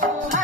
Bye.